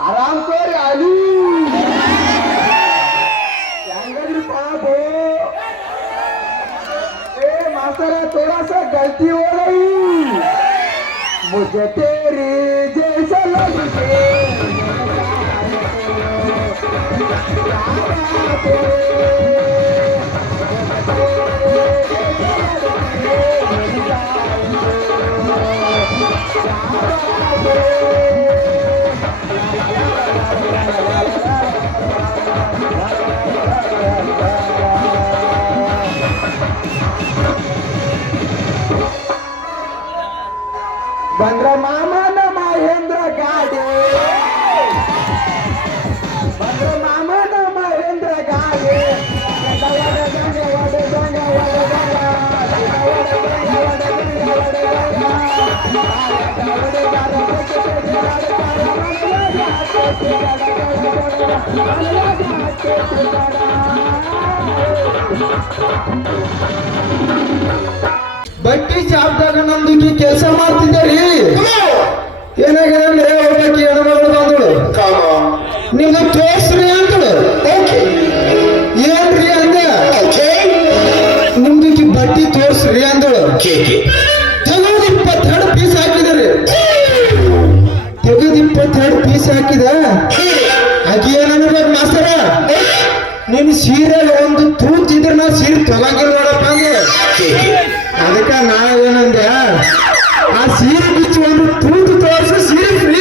आराम कर आलू पापो ए मास्टर थोड़ा सा गलती हो गई मुझे तेरी जैसा लगे ಬಂದ್ರ ಮಾಮನ ಮಹೇಂದ್ರ ಗಾಡಿ ಬಂದ್ರ ಮಾಮನ ಮಹೇಂದ್ರ ಗಾಡಿ ಬಟ್ಟಿ ಶಾಪ್ದಾಗ ನಮ್ದು ಕೆಲಸ ಮಾಡ್ತಿದ್ದೀರಿ ಏನಾಗಿದೆ ಅಂದ್ರೆ ಒಬ್ಬಾಕಿ ಹೆಣ್ಮಗಳು ಬಂದಳು ನಿಮ್ದು ತೋರ್ಸ್ರಿ ಅಂತಳು ಏನ್ರಿ ಅಂದೆ ನಿಮ್ದು ಬಟ್ಟಿ ತೋರ್ಸ್ರಿ ಅಂದಳು ತೆಗೆದು 22 ಪೀಸ್ ಹಾಕಿದ್ರಿ ತೆಗೆದು 22 ಪೀಸ್ ಹಾಕಿದ ಆಗಿ ಏನನ್ಬೇಕು ಮಾಸ್ತರ ನಿನ್ ಸೀರೆ ಒಂದು ತೂತಿದ್ರೆ ನಾ ಸೀರೆ ತೊಲಂಗಿಲ್ಲ ನೋಡಪ್ಪ ಅಂದ್ರೆ ಅದಕ್ಕೆ ನಾ ಏನಂದೆ ಆ ಸೀರೆ ಬಿಚ್ಚಿ ಒಂದು ತೂತು ತೋರಿಸಿ ಸೀರೆ ಫ್ರೀ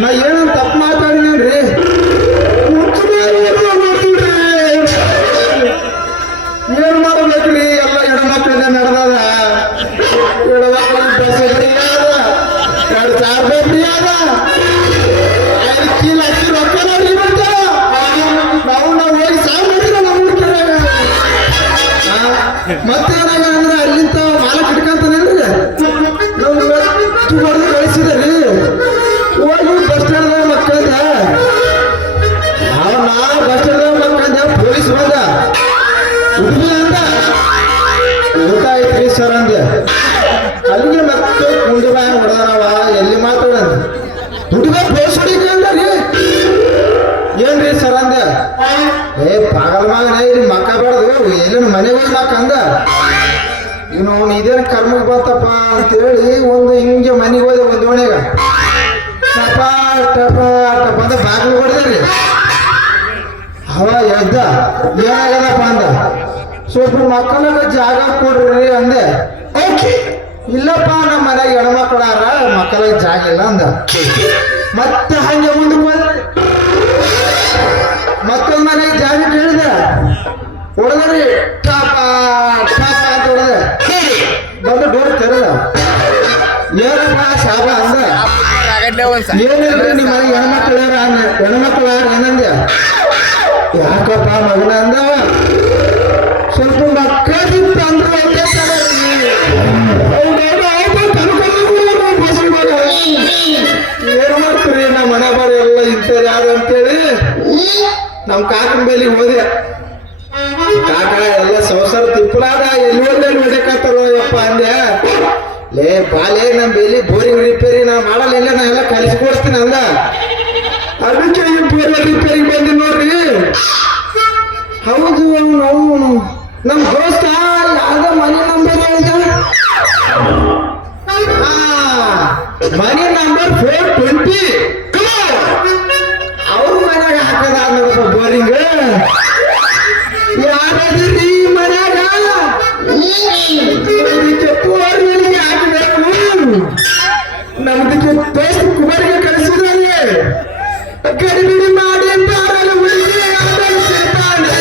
ನಾ ಏನಂತ ತಪ್ಪು ಮಾತಾಡಿನೇನ್ರಿ ಏನ್ ಮಾಡ್ಬೇಕ್ರಿ ಎಲ್ಲ ಹೆಣ್ಮಕ್ಳಿಂದ ನಡೆದದ ಹೆಣ್ಮಕ್ಳು ಬಸ್ ಫ್ರೀ ಅದ 2000 ರೂಪಾಯಿ ಫ್ರೀ ಅದ 5 ಚೀಲ ಅಕ್ಕಿ ರೊಕ್ಕ ನೋಡ್ರಿ ಬಂತ ನಾವು ಹೋಗಿ ಸಾಯ್ಬಿಟ್ಟಿರ ನಮ್ಮ ಮತ್ತೇನಾಗ ಅಂದ್ರೆ ಅಲ್ಲಿಂದ ಮಾಲಕ್ ಹಿಡ್ಕಂತಾನೇನ್ರಿ ನಾವು ಹೊಡೆದು ಕಳಿಸಿದ್ರಿ ಹೋಗಿ ಬಸ್ ಸ್ಟ್ಯಾಂಡ್ದಾಗ ಮಕ್ಕಂದ ನಾ ಬಸ್ ಸ್ಟ್ಯಾಂಡ್ದಾಗ ಮಕ್ಕಂದ ಪೊಲೀಸ್ ಬಂದ ಹುಡುಗಿ ಅಂದ ಊಟ ಐತ್ರಿ ಸರ್ ಅಂದೆ ಅಲ್ಲಿಗೆ ಮತ್ತೆ ಕುಂಡಿ ಬಾಯ ಹೊಡೆದಾರವ ಎಲ್ಲಿ ಮಾತಾಡ ಹುಡುಗ ಪೋಸ್ ಹೊಡಿಕೆ ಅಂದ್ರಿ ಏನ್ರಿ ಸರ್ ಅಂದೆ ಏ ಪಾಗಲ್ ಮಗನೇ ಇಲ್ಲಿ ಮಕ್ಕ ಬೇಡದು ಎಲ್ಲಿನ ಮನೆಗೆ ಹೋಗಿ ಮಕ್ಕ ಅಂದ ಇನ್ನು ಅವ್ನು ಇದೇನು ಕರ್ಮಕ್ಕೆ ಬಂತಪ್ಪ ಅಂತೇಳಿ ಒಂದು ಹಿಂಗೆ ಮನೆಗೆ ಹೋದೆ ಒಂದು ಓಣ್ಯಾಗ ಟಪ ಟಪ ಟಪ ಅಂತ ಬಾಗಿಲು ಹೊಡೆದ್ರಿ ಅವ ಎದ್ದ ಏನಾಗದಪ್ಪ ಅಂದ ಸ್ವಲ್ಪ ಮಕ್ಕಳಿಗೆ ಜಾಗ ಕೊಡ್ರಿ ಅಂದೆ ಇಲ್ಲಪ್ಪ ನಮ್ಮ ಮನೆಗೆ ಹೆಣ್ಮಕ್ಳಾರ ಮಕ್ಕಳಿಗೆ ಜಾಗ ಇಲ್ಲ ಅಂದ ಮತ್ತೆ ಹಂಗೆ ಮುಂದಕ್ಕೆ ಬಂದ್ರಿ ಮತ್ತೊಂದು ಮನೆಗೆ ಜಾಗ ಕೇಳಿದ ಹೊಡೆದ್ರಿ ಟಾಪ ಟಾಪ ಅಂತ ಹೊಡೆದ ಬಂದು ಡೋರ್ ತೆರೆದ ಏನಪ್ಪ ಶಾಪ ಅಂದ ಏನಿಲ್ರಿ ನಿಮ್ಮ ಮನೆಗೆ ಹೆಣ್ಮಕ್ಳಾರ ಏನಂದ್ಯ ಯಾಕಪ್ಪ ಮಗನ ಅಂದ ಸ್ವಲ್ಪ ಮಕ್ಕಳಿತ್ತು ಅಂದ್ರೆ ಏನ್ ಮಾಡ್ತೀರಿ ನಮ್ಮ ಮನೆ ಬಾರಿ ಎಲ್ಲ ಇಂಥದ್ದು ಯಾರು ಅಂತೇಳಿ ನಮ್ ಕಾಕನ ಬೇಲಿಗೆ ಹೋದೆ ಕಾಕ ಎಲ್ಲ ಸಂಸಾರ ತಿಪ್ಪಲಾದ ಎಲ್ಲಿ ಒಂದೇನು ಹೊಡೆಕತ್ತಾರೋ ಯಪ್ಪ ಅಂದೆ ಲೇ ಬಾಲೆ ನಮ್ ಬೇಲಿ ಬೋರಿಂಗ್ ರಿಪೇರಿ ನಾ ಮಾಡಲ್ಲ ಇಲ್ಲ ನಾ ಎಲ್ಲ ಕಲಿಸ್ಕೊಡ್ತೀನಿ ಅಂದ ಅದಕ್ಕೆ ಈ ಬೋರಿಂಗ್ ರಿಪೇರಿಗೆ ಬಂದಿ ನೋಡ್ರಿ ಹೌದು ಅವನು ನಮ್ ದೋಸ್ತ ಯಾವ್ದೋ ಮನೆ ನಂಬರ್ ಹೇಳಿದ ಮನೆ ನಂಬರ್ 420 ಅವ್ರ ಮನ್ಯಾಗ ಹಾಕದ ನೋಡಪ್ಪ ಬೋರಿಂಗ್ ಯಾರಾದ್ರಿ ಮನ್ಯಾಗ ಬೋರ್ವೆಲ್ಗೆ ಹಾಕಬೇಕು ನಮ್ದಕ್ಕೆ ದೋಸ್ತ ಕುಮಾರಿಗೆ ಕಳಿಸಿದ್ರೆ ಗಡಿಬಿಡಿ ಮಾಡಿ ಅಂತ ಆಮೇಲೆ ಉಳಿಸಿ ಆಮೇಲೆ ಸೇರ್ತಾನೆ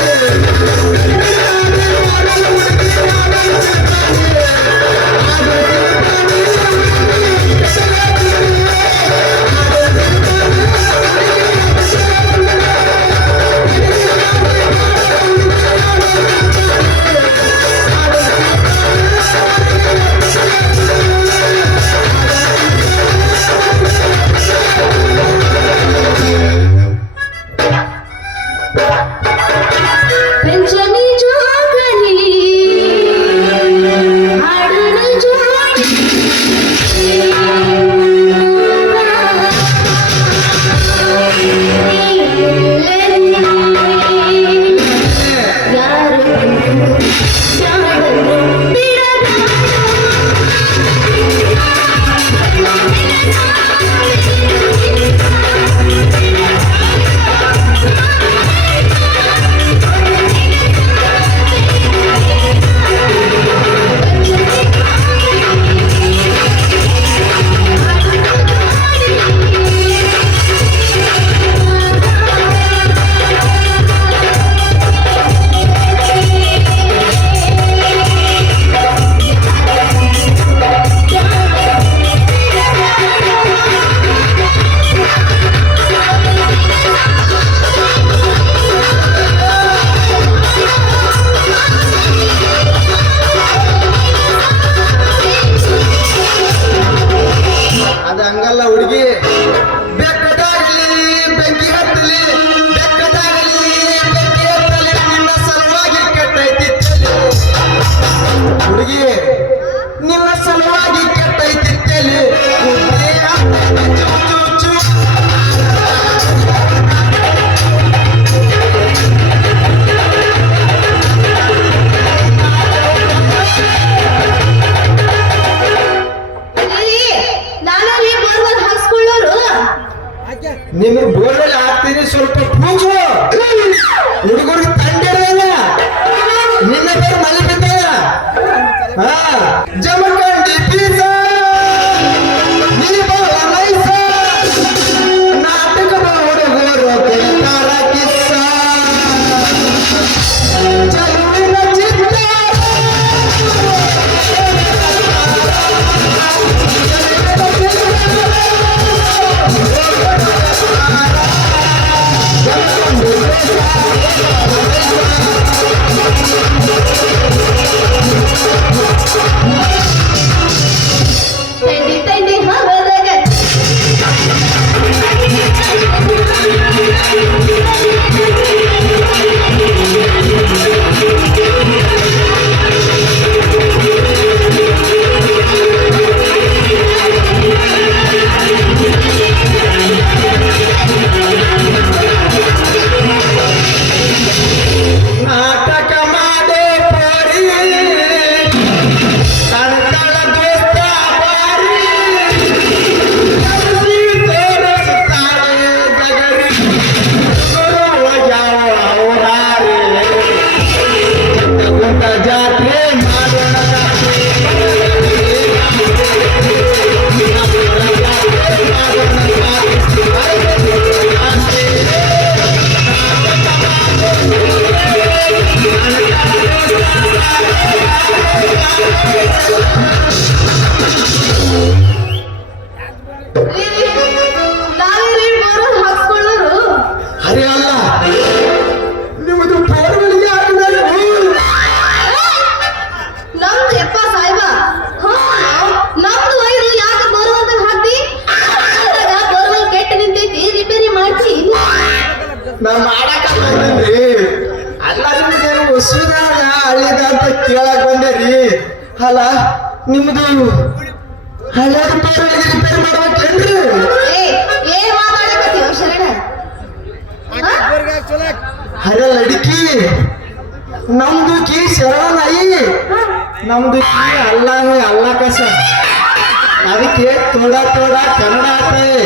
ಹೊಸದಾಗ ಹಳಿದ ಅಂತ ಕೇಳಕ್ ಬಂದೇರಿ. ಅಲ್ಲ ನಿಮ್ದು ಹಳ್ಯಾಗ ರಿಪೇರ್ ಮಾಡ್ಬೇಕೇನ್ರಿ? ಏನ್ ಮಾತಾಡಕತ್ತೀವ ಶರಣ? ಅರೆ ಲಡಿಕಿ ನಮ್ದು ಕಿ ಶರಣ ಐ ನಮ್ದು ಕಿ ಅಲ್ಲ ಅಲ್ಲ ಕಸ ಅದಕ್ಕೆ थोड़ा थोड़ा कन्नड़ आता है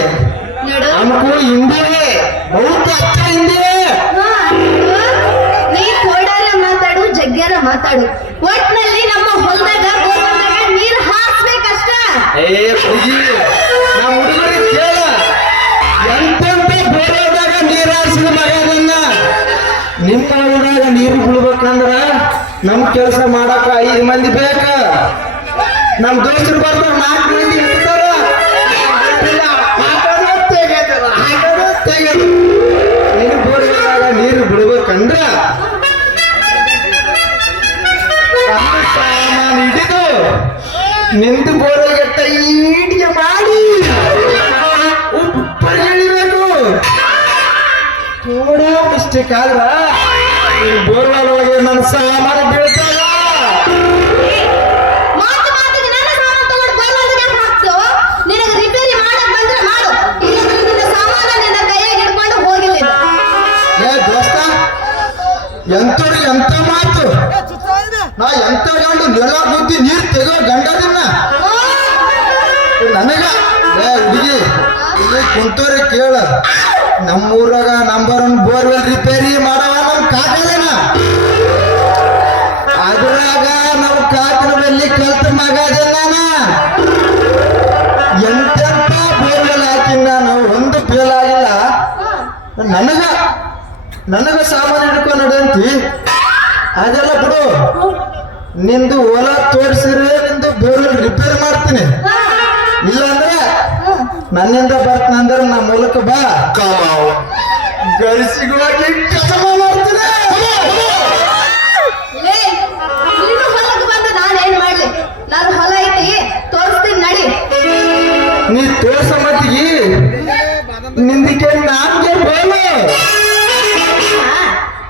हमको हिंदी है बहुत अच्छा हिंदी है. ನೀ ಥೋಡಾರ ಮಾತಾಡು ಜಗ್ಗ್ಯಾರ ಮಾತಾಡು ಒಟ್ನಲ್ಲಿ ನಮ್ಮ ಹೊಲದಾಗ ಗೋಲ್ದಾಗ ನೀರ್ ಹಾಕ್ಬೇಕಷ್ಟ. ಹುಡುಗಿ ನಮ್ಮ ಹುಡುಗರಿಗೆ ಕೇಳ ಎಂತೆಂತ ಬೋರ್ದಾಗ ನೀರ್ ಹಾರಿಸಿದ ಮಗದನ್ನ ನಿಮ್ಮ ಹೊಲದಾಗ ನೀರು ಬಿಡ್ಬೇಕಂದ್ರ ನಮ್ ಕೆಲಸ ಮಾಡಕ 5 ಮಂದಿ ಬೇಕ. ನಮ್ ದೋಸ್ತರು ಬರ್ತಾರ 4 ಮಂದಿ ಇರ್ತಾರ. ನೀರು ಬೋರ್ದಾಗ ನೀರು ಬಿಡ್ಬೇಕಂದ್ರ ಸಾಮಾನು ಹಿಡಿದು ನಿಂದು ಬೋರ್ಗೆ ಟೈಟ್ಗೆ ಮಾಡಿ ಉಪ್ಪರ್ ಎಳಿಬೇಕು. ಥೋಡ ಮಿಸ್ಟೇಕ್ ಆದ್ರ ಬೋರ್ವಾಲ್ ಒಳಗೆ ನನ್ನ ಸಾಮಾನು ಬೀಳ್ತಾವ. ಎಂತವ್ರಿಗೆ ಎಂತ ಮಾತು ನಾ ಎಂತ ಗಂಡು ನೆಲ ಬುದ್ಧಿ ನೀರ್ ತೆಗೋ ಗಂಡದನ್ನ ನನಗ ಹುಡುಗಿ ಇಲ್ಲಿ ಕುಂತವ್ರೆ ಕೇಳ ನಮ್ಮೂರಾಗ ನಂಬರ್ 1 ಬೋರ್ವೆಲ್ ರಿಪೇರಿ ಮಾಡವ ನಮ್ ಕಾಕದೇನ ಅದ್ರಾಗ ನಾವು ಕಾಕನ ಬಲ್ಲಿ ಕಲ್ತ ಮಗದೇನ ಎಂತೆಂತ ಬೋರ್ವೆಲ್ ಹಾಕಿನ ನಾವು ಒಂದು ಫೇಲ್ ಆಗಿಲ್ಲ. ನನಗ ಸಾಮಾನು ಹಿಡ್ಕೊಂಡು ನಡೆಯಂತಿ ಅದೆಲ್ಲ ಬಿಡು. ನಿಂದು ಹೊಲ ತೋರಿಸಿದ್ರೆ ನಿಂದು ಬೋರ್ವೆಲ್ ರಿಪೇರ್ ಮಾಡ್ತೀನಿ. ಇಲ್ಲಾಂದ್ರೆ ನನ್ನಿಂದ ಬರ್ತಂದ್ರೆ ನಾ ಮೂಲಕ ಬಾ ಗಳಿಸಿಗಳಾಗಿ ಕೆಲಸ ಮಾಡ್ತೀನಿ. ನಾನೇನ್ ಮಾಡ್ಲಿ ನಾನು ಹೊಲ ಐತಿ ತೋರಿಸ್ತೀನಿ ನಡಿ. ನೀ ತೋರ್ಸ ಮತ್ತಿಗೆ ನಿಂದಿಕೆ ನಾನ್ಗೆ ಬೋಲು.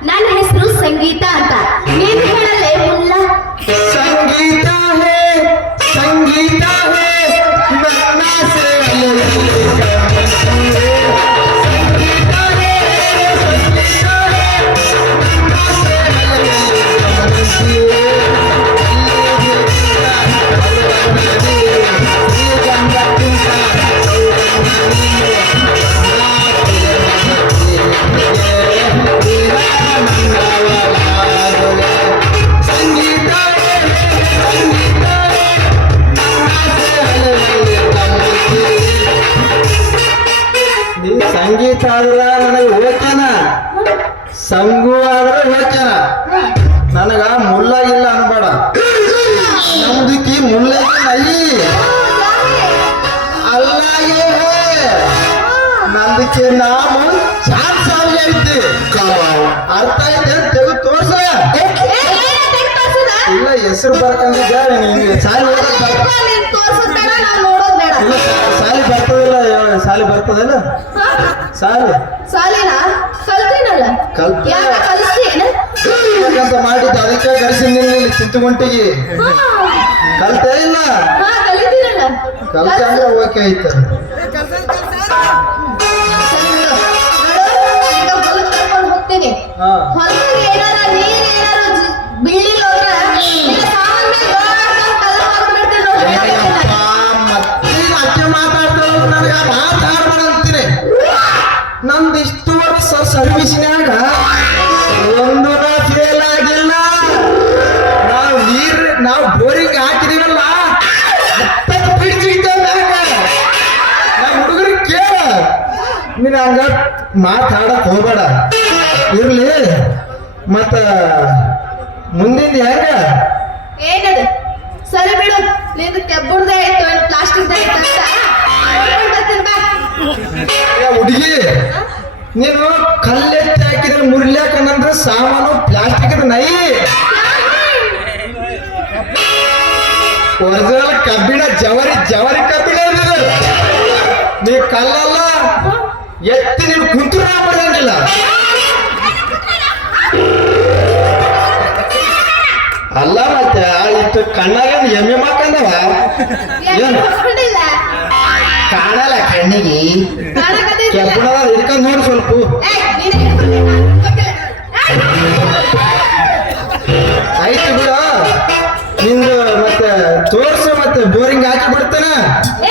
ನನ್ನ ಹೆಸರು ಸಂಗೀತ ಅಂತ ನೀನು ಹೇಳಲೇ ಮುಲ್ಲ. ಸಂಗೀತ ಹೇ ಸಂಗೀತ ಹೇ ನನ್ನ ಸಂಗೀತ ಆದ್ರ ನನಗೆ ಓದ್ತಾನ ಸಂಗು ಆದ್ರೆ ಓದ್ತಾನ ನನಗ ಮುಲ್ಲಾಗಿಲ್ಲ ಅನ್ಬೇಡ. ನಮ್ದಕ್ಕಿ ಮುಲ್ಲಾಗಿ ನೈ ಅಲ್ಲಾಗೆ ನಂದಕ್ಕೆ ನಾವು ಚಾಟ್ ಸಾವಿಗೆ ಐತಿ ಅರ್ಥ ಐತೆ ತೆಗೆದು ತೋರ್ಸ. ಇಲ್ಲ ಹೆಸರು ಬರ್ಕಂದಿದ್ದ ಸಾಲಿ ಇಲ್ಲ ಸಾಲಿ ಬರ್ತದಿಲ್ಲ ಸಾಲಿ ಬರ್ತದಿಲ್ಲ ಸಾಲಿ ಸಾಲಿನ ಕಲ್ತೀನಲ್ಲ ಕಲ್ತ ಮಾಡಿದ್ದ ಅದಕ್ಕೆ ಕರೆಸಿ ನಿಲ್ಲಿ ಚಿಂತುಗುಂಟಿಗೆ ಕಲ್ತೇ ಇಲ್ಲ ಕಲ್ತ ಅಂದ್ರೆ ಓಕೆ ಐತ. ಹೋಗ್ತೀನಿ ಹೊಲದಾಗ ಏನಾರ ನೀರ್ ಏನಾರ ಬೀಳಿಲ್ಲ ಅಕ್ಕೆ ಮಾತಾಡ್ತಾರ ನನಗ ಮಾತಾಡ್ಬಾರಂತೀನಿ. ನಮ್ದು ಇಷ್ಟು ವರ್ಷ ಸರ್ವಿಸ್ನ್ಯಾಗ ಒಂದು ಫೇಲ್ ಆಗಿಲ್ಲ. ನಾವು ಬೋರಿಂಗ್ ಹಾಕಿದೀವಲ್ಲ 10 ಫೀಟ್ ಸಿಗ್ತೇವೆ. ನಮ್ಮ ಹುಡುಗರಿಗೆ ಕೇಳ ನೀನ್ ಹಂಗ ಮಾತಾಡಕ್ ಹೋಗ್ಬೇಡ ಇರ್ಲಿ. ಮತ್ತ ಮುಂದಿನ ಹೆಂಗ ಏನದು ಸರಿ ಬಿಡು ನಿಂದು ಕೆಬ್ಬುಡ್ದೇ ಆಯ್ತು ಏನು ಪ್ಲಾಸ್ಟಿಕ್ ಹುಡುಗಿ ನೀನು ಕಲ್ಲೆತ್ತಿ ಹಾಕಿದ್ರೆ ಮುರ್ಲ್ಯಾಕಂದ್ರೆ ಸಾಮಾನು ಪ್ಲಾಸ್ಟಿಕ್ ನೈ ಒರಿಜಿನಲ್ ಕಬ್ಬಿಣ ಜವರಿ ಕಬ್ಬಿಣ ನೀ ಕಲ್ಲಲ್ಲ ಎತ್ತಿ ನೀನು ಕುಂತೂರ ಬರಂಗಿಲ್ಲ. ಆಯ್ತು ಕಣ್ಣಾಗ ಎಮ್ಮೆ ಮಕ್ಕಂದವ ಏನು ಹೊಡ್ಕೊಂಡಿಲ್ಲ. ಕಾಣಲ್ಲ ಕಣ್ಣಿಗೆ ಕಾಣಕತ್ತೈತಿ. ಕೆಬ್ಬಣದ ಹಿಡ್ಕೊಂಡ್ ನೋಡಿ ಸ್ವಲ್ಪ ಏಯ್, ನೀನೇ ಹಿಡ್ಕೊಂಡೆ, ನಾನ್ ಗೊತ್ತಿಲ್ಲ. ಆಯ್ತು ಬಿಡು ನಿಂದು ಮತ್ತೆ ತೋರ್ಸ ಮತ್ತೆ ಬೋರಿಂಗ್ ಹಾಕಿ ಬಿಡ್ತಾನ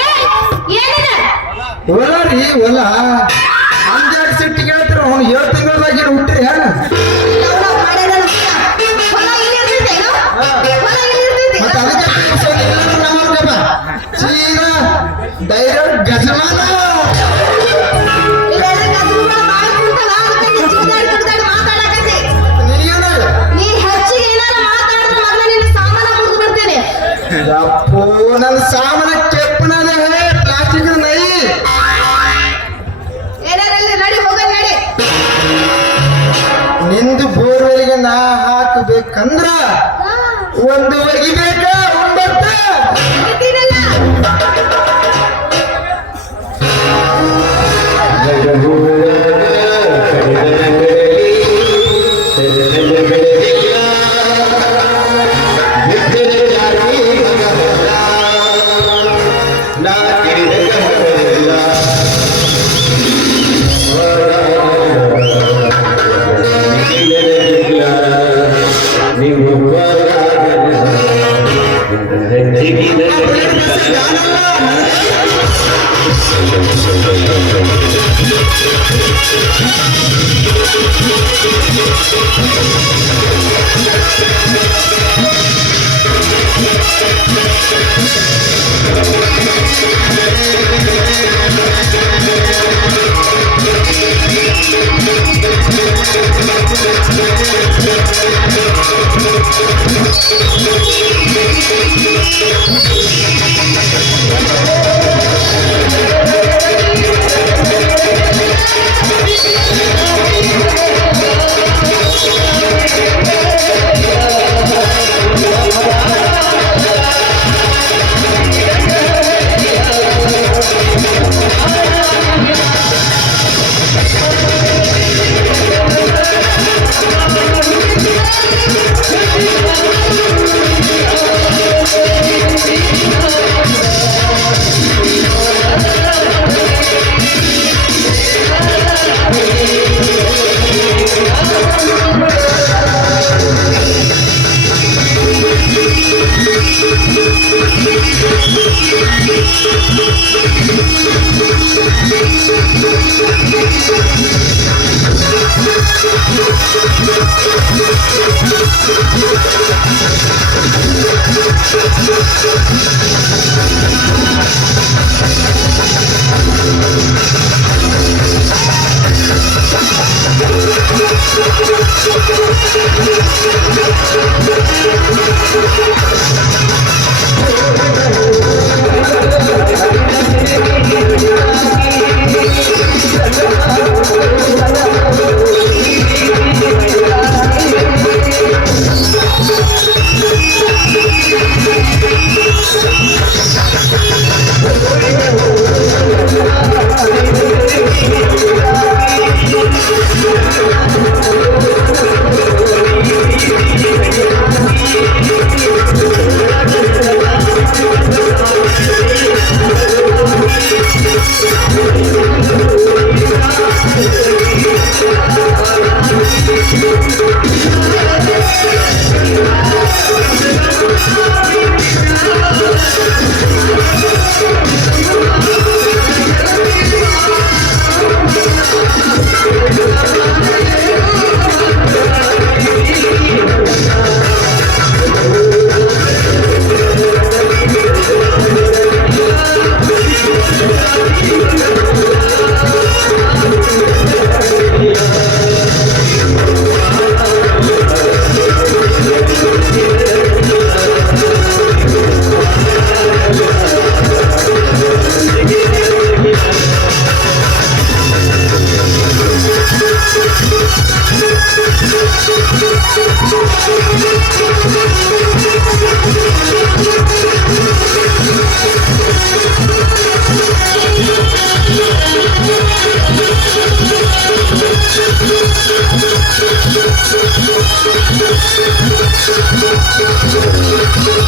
ಏಯ್, ಏನಿದೆ? ಹೊಲ ರೀ ಹೊಲ ಅಂಜಾಡ್ ಸಿಟ್ಟಿಗೆ ಹೇಳ್ತೀರ ಅವ್ನು 7 ತಿಂಗಳದಾಗ ಹುಟ್ಟಿರಿ ಅವ್ನ ಮಾಡಿರೋದು ಹೊಲ ಇಲ್ಲಿ ಇರ್ತೈತೇನು? ಹೊಲ ಇಲ್ಲಿ ಇರ್ತೈತಿ. ಮತ್ತೆ ಅದಕ್ಕೆ ನಮ್ಮಪ್ಪ ಸೀದಾ ಡೈರೆಕ್ಟ್ ಗಜಮಾನ ಇಲ್ಲೆಲ್ಲ ಗದ್ರುಗಳು ಬಾಳ ಕುಂತಲ್ಲ, ಅದಕ್ಕೆ ನೀನ್ ಚಿಕ್ಕದಾಗಿ ಮಾತಾಡಕತ್ತಿ. ನಿನಗೇನ ನೀ ಹೆಚ್ಚಿಗೆ ಏನಾರ ಮಾತಾಡಿದ್ರೆ ಮೊದಲ ನಿನ್ನ ಸಾಮಾನ ಮುರಿದು ಬಿಡ್ತೀನಿ. ಅಪ್ಪೋ ನನ್ನ ಸಾಮಾನ ಕೆಪ್ಪನದ ಪ್ಲಾಸ್ಟಿಕ್ ನೈ ಏನಾರಲ್ಲಿ ನಡಿ, ಹೋಗ ನಡಿ. ನಿಂದು ಬೋರ್ವೆಲ್ಗೆ ನಾ ಹಾಕಬೇಕಂದ್ರ ಒಂದು ಒಗಿಬೇಕ 9 ಇದ್ದೀರಲ್ಲ? Thank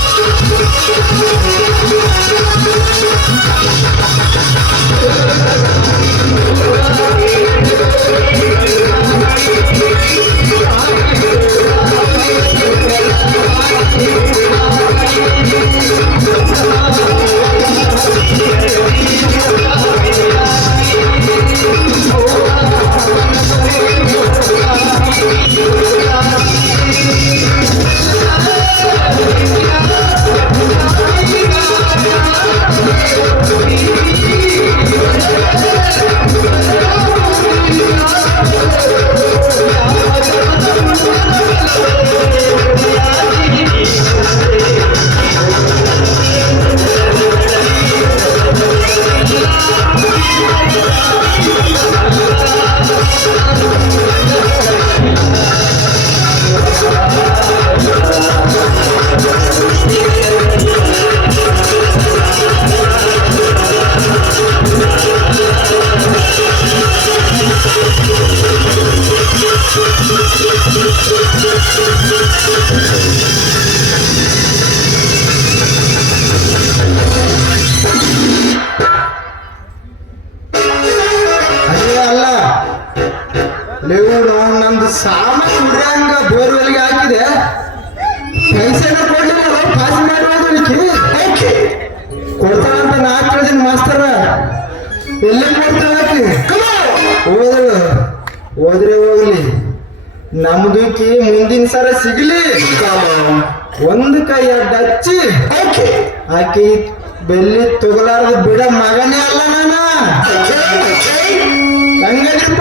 you. ನಂದು ಸಾಮಾನು ಹುಡ್ರಂಗ ಬೋರ್ವೆಲ್ಗೆ ಹಾಕಿದೆ ಪೈಸೆನ ಕೊಡ್ಲಿಲ್ಲ ಪಾಸ್ ಮಾಡಿ ಕೊಡ್ತಾಳಂತ ನಾ ಕೇಳಿದೀನಿ ಮಾಸ್ತರ ಎಲ್ಲಿ ಕೊಡ್ತಾಳ ಹೋದ್ರು ಹೋದ್ರೆ ಹೋಗ್ಲಿ ನಮ್ದುಕಿ ಮುಂದಿನ ಸರ ಸಿಗ್ಲಿ ಒಂದು ಕೈ ಅಡ್ಡ ಹಚ್ಚಿ ಆಕಿ ಬೆಲ್ಲಿ ತಗೊಲಾರ್ದು ಬಿಡ ಮಗನೇ ಅಲ್ಲ ನಾನು ಹಂಗದಿಪ್ಪ